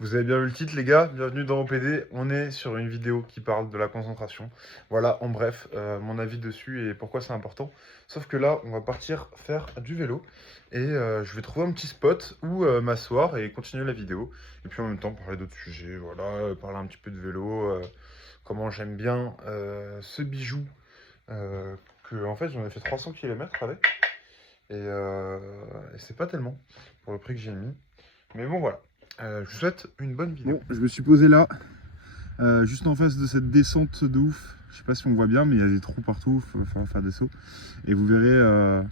Vous avez bien vu le titre, les gars, bienvenue dans OPD. On est sur une vidéo qui parle de la concentration. Voilà, en bref, mon avis dessus et pourquoi c'est important. Sauf que là, on va partir faire du vélo et je vais trouver un petit spot où m'asseoir et continuer la vidéo. Et puis en même temps, parler d'autres sujets, voilà, parler un petit peu de vélo, comment j'aime bien ce bijou euh, que, en fait, j'en ai fait 300 km avec et c'est pas tellement pour le prix que j'ai mis. Mais bon, voilà. Je vous souhaite une bonne vidéo. Bon, je me suis posé là, juste en face de cette descente de ouf. Je sais pas si on voit bien, mais il y a des trous partout, il faut faire des sauts. Et vous verrez,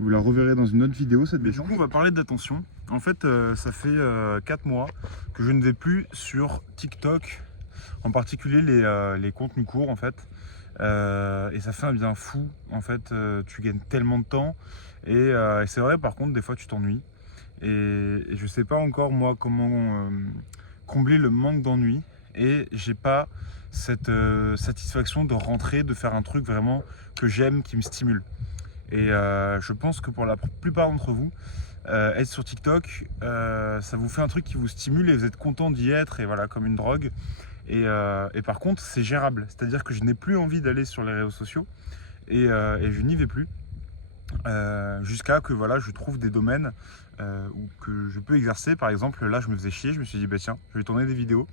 vous la reverrez dans une autre vidéo cette descente. Du coup, on va parler d'attention. En fait, ça fait 4 mois que je ne vais plus sur TikTok, en particulier les contenus courts en fait. Et ça fait un bien fou. En fait, tu gagnes tellement de temps. Et c'est vrai, par contre, des fois tu t'ennuies. Et je sais pas encore moi comment combler le manque d'ennui. Et j'ai pas cette satisfaction de rentrer, de faire un truc vraiment que j'aime, qui me stimule. Et je pense que pour la plupart d'entre vous, être sur TikTok, ça vous fait un truc qui vous stimule et vous êtes content d'y être, et voilà, comme une drogue. Et par contre, c'est gérable. C'est-à-dire que je n'ai plus envie d'aller sur les réseaux sociaux et je n'y vais plus. Jusqu'à que voilà, je trouve des domaines où que je peux exercer. Par exemple, là, je me faisais chier, je me suis dit, bah tiens, je vais tourner des vidéos,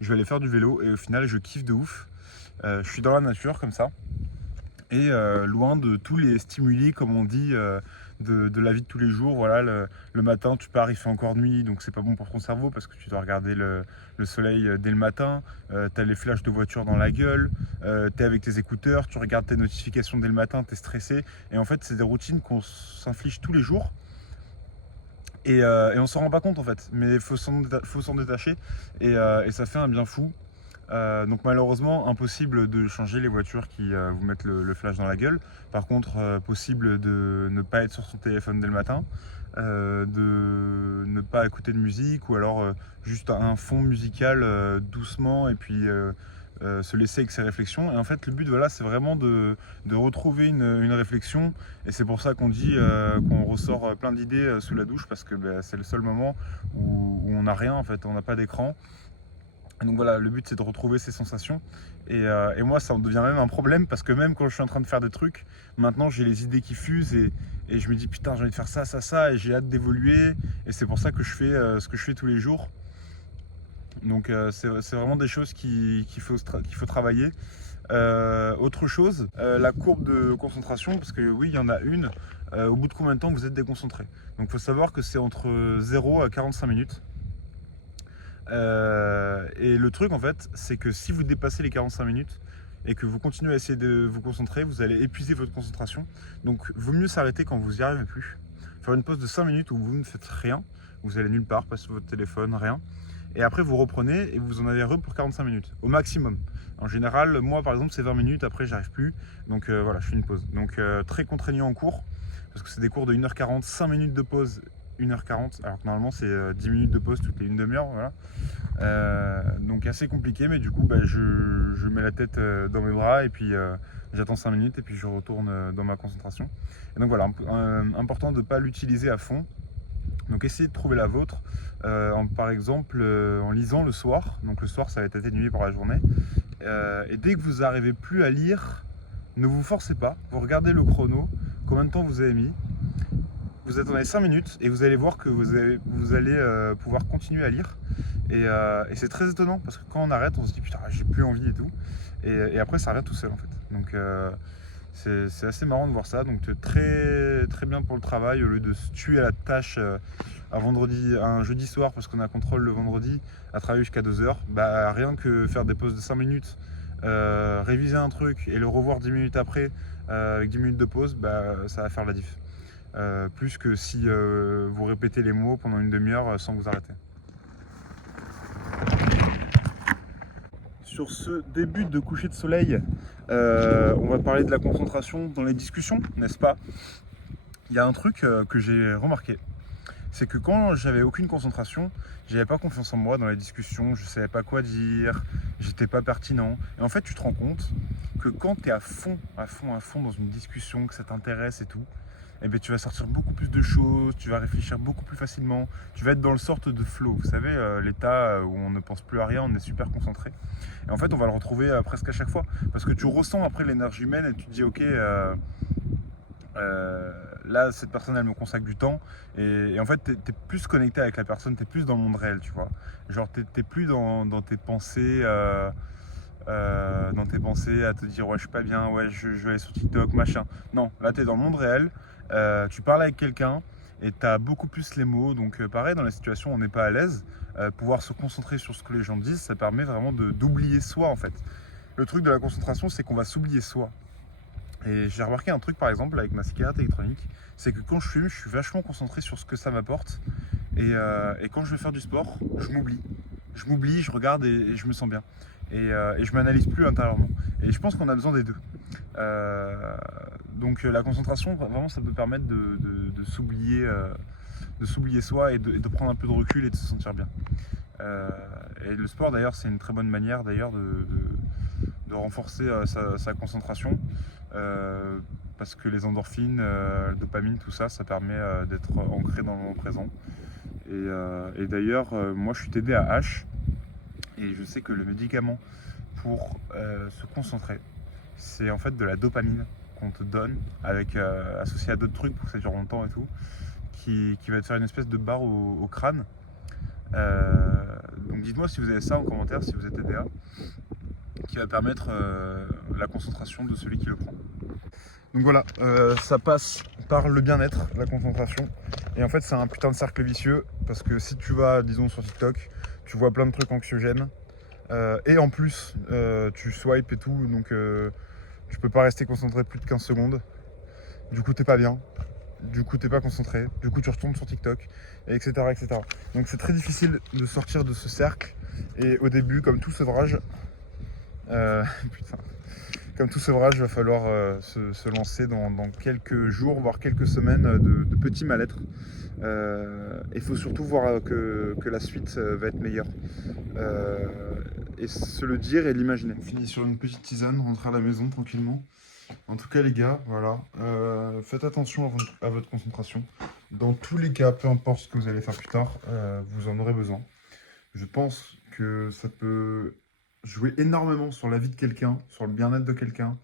je vais aller faire du vélo, et au final, je kiffe de ouf. Je suis dans la nature comme ça, et loin de tous les stimuli, comme on dit, de la vie de tous les jours. Voilà, le matin, tu pars, il fait encore nuit, donc c'est pas bon pour ton cerveau parce que tu dois regarder le soleil dès le matin. T'as les flashs de voiture dans la gueule, t'es avec tes écouteurs, tu regardes tes notifications dès le matin, t'es stressé. Et en fait, c'est des routines qu'on s'inflige tous les jours. Et on s'en rend pas compte en fait, mais il faut s'en détacher, et ça fait un bien fou. Donc malheureusement, impossible de changer les voitures qui vous mettent le flash dans la gueule. Par contre, possible de ne pas être sur son téléphone dès le matin, de ne pas écouter de musique, ou alors juste un fond musical doucement, et puis se laisser avec ses réflexions. Et en fait, le but, voilà, c'est vraiment de retrouver une réflexion. Et c'est pour ça qu'on dit qu'on ressort plein d'idées sous la douche, parce que bah, c'est le seul moment où on n'a rien en fait, on n'a pas d'écran. Donc voilà, le but c'est de retrouver ces sensations. Et moi, ça en devient même un problème, parce que même quand je suis en train de faire des trucs, maintenant j'ai les idées qui fusent, et je me dis putain, j'ai envie de faire ça, ça, ça, et j'ai hâte d'évoluer. Et c'est pour ça que je fais ce que je fais tous les jours. Donc c'est vraiment des choses qu'il faut travailler. Autre chose, la courbe de concentration, parce que oui, il y en a une. Au bout de combien de temps vous êtes déconcentré? Donc il faut savoir que c'est entre 0 à 45 minutes. Et le truc en fait, c'est que si vous dépassez les 45 minutes et que vous continuez à essayer de vous concentrer, vous allez épuiser votre concentration. Donc vaut mieux s'arrêter quand vous n'y arrivez plus. Faire une pause de 5 minutes où vous ne faites rien, vous allez nulle part, pas sur votre téléphone, rien. Et après vous reprenez et vous en avez pour 45 minutes, au maximum. En général, moi par exemple c'est 20 minutes, après j'arrive plus. Donc voilà, je fais une pause. Donc très contraignant en cours, parce que c'est des cours de 1h40, 5 minutes de pause, 1h40, alors que normalement c'est 10 minutes de pause toutes les une demi-heure, voilà. Donc assez compliqué, mais du coup bah, je mets la tête dans mes bras, et puis j'attends 5 minutes, et puis je retourne dans ma concentration. Et donc voilà, important de ne pas l'utiliser à fond. Donc essayez de trouver la vôtre, par exemple en lisant le soir. Donc le soir, ça va être atténué par la journée. Et dès que vous n'arrivez plus à lire, ne vous forcez pas, vous regardez le chrono, combien de temps vous avez mis. Vous attendez 5 minutes et vous allez voir que vous allez pouvoir continuer à lire. Et c'est très étonnant, parce que quand on arrête, on se dit putain, j'ai plus envie et tout. Et après, ça revient tout seul en fait. Donc c'est assez marrant de voir ça. Donc très, très bien pour le travail, au lieu de se tuer à la tâche un jeudi soir, parce qu'on a contrôle le vendredi, à travailler jusqu'à 2h. Bah, rien que faire des pauses de 5 minutes, réviser un truc et le revoir 10 minutes après, avec 10 minutes de pause, bah, ça va faire la diff. Plus que si vous répétez les mots pendant une demi-heure sans vous arrêter. Sur ce début de coucher de soleil, on va parler de la concentration dans les discussions, n'est-ce pas? Il y a un truc que j'ai remarqué, c'est que quand j'avais aucune concentration, j'avais pas confiance en moi dans les discussions, je savais pas quoi dire, j'étais pas pertinent. Et en fait, tu te rends compte que quand tu es à fond dans une discussion, que ça t'intéresse et tout, et bien, tu vas sortir beaucoup plus de choses, tu vas réfléchir beaucoup plus facilement, tu vas être dans le sorte de flow. Vous savez, l'état où on ne pense plus à rien, on est super concentré. Et en fait, on va le retrouver presque à chaque fois. Parce que tu ressens après l'énergie humaine et tu te dis, ok, là, cette personne, elle me consacre du temps. Et en fait, t'es plus connecté avec la personne, t'es plus dans le monde réel, tu vois. Genre, t'es plus dans tes pensées. Dans tes pensées à te dire ouais je suis pas bien, ouais je vais aller sur TikTok, machin. Non, là tu es dans le monde réel, tu parles avec quelqu'un et tu as beaucoup plus les mots, donc pareil dans les situations où on n'est pas à l'aise, pouvoir se concentrer sur ce que les gens disent, ça permet vraiment d'oublier soi en fait. Le truc de la concentration c'est qu'on va s'oublier soi. Et j'ai remarqué un truc par exemple avec ma cigarette électronique, c'est que quand je fume, je suis vachement concentré sur ce que ça m'apporte et quand je vais faire du sport, je m'oublie. Je m'oublie, je regarde et je me sens bien. Et je m'analyse plus intérieurement. Et je pense qu'on a besoin des deux. Donc la concentration, vraiment, ça peut permettre de s'oublier soi et de prendre un peu de recul et de se sentir bien. Et le sport, d'ailleurs, c'est une très bonne manière d'ailleurs de renforcer sa concentration. Parce que les endorphines, le dopamine, tout ça, ça permet d'être ancré dans le moment présent. Et d'ailleurs, moi, je suis TDAH et je sais que le médicament pour se concentrer, c'est en fait de la dopamine qu'on te donne, avec associé à d'autres trucs pour que ça dure longtemps et tout, qui va te faire une espèce de barre au crâne. Donc dites-moi si vous avez ça en commentaire, si vous êtes TDA, qui va permettre la concentration de celui qui le prend. Donc voilà, ça passe par le bien-être, la concentration. Et en fait, c'est un putain de cercle vicieux parce que si tu vas, disons, sur TikTok, tu vois plein de trucs anxiogènes. Et en plus, tu swipes et tout, donc tu peux pas rester concentré plus de 15 secondes. Du coup, t'es pas bien. Du coup, t'es pas concentré. Du coup, tu retournes sur TikTok, etc., etc. Donc, c'est très difficile de sortir de ce cercle. Et au début, comme tout sevrage, putain. Comme tout sevrage, il va falloir se lancer dans quelques jours, voire quelques semaines de petits mal-être. Il faut surtout voir que la suite va être meilleure. Et se le dire et l'imaginer. On finit sur une petite tisane, rentrer à la maison tranquillement. En tout cas les gars, voilà, faites attention à votre concentration. Dans tous les cas, peu importe ce que vous allez faire plus tard, vous en aurez besoin. Je pense que ça peut jouer énormément sur la vie de quelqu'un, sur le bien-être de quelqu'un.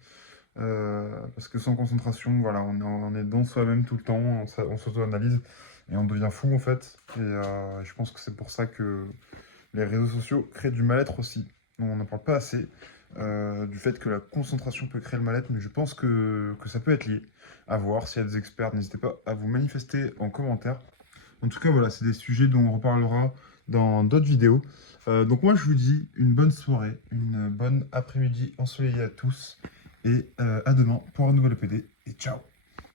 Parce que sans concentration, voilà, on est dans soi-même tout le temps, on s'auto-analyse et on devient fou en fait. Et je pense que c'est pour ça que les réseaux sociaux créent du mal-être aussi. On n'en parle pas assez du fait que la concentration peut créer le mal-être, mais je pense que ça peut être lié. À voir, s'il y a des experts, n'hésitez pas à vous manifester en commentaire. En tout cas, voilà, c'est des sujets dont on reparlera dans d'autres vidéos. Donc moi, je vous dis une bonne soirée, une bonne après-midi ensoleillée à tous. Et à demain pour un nouvel EPD. Et ciao!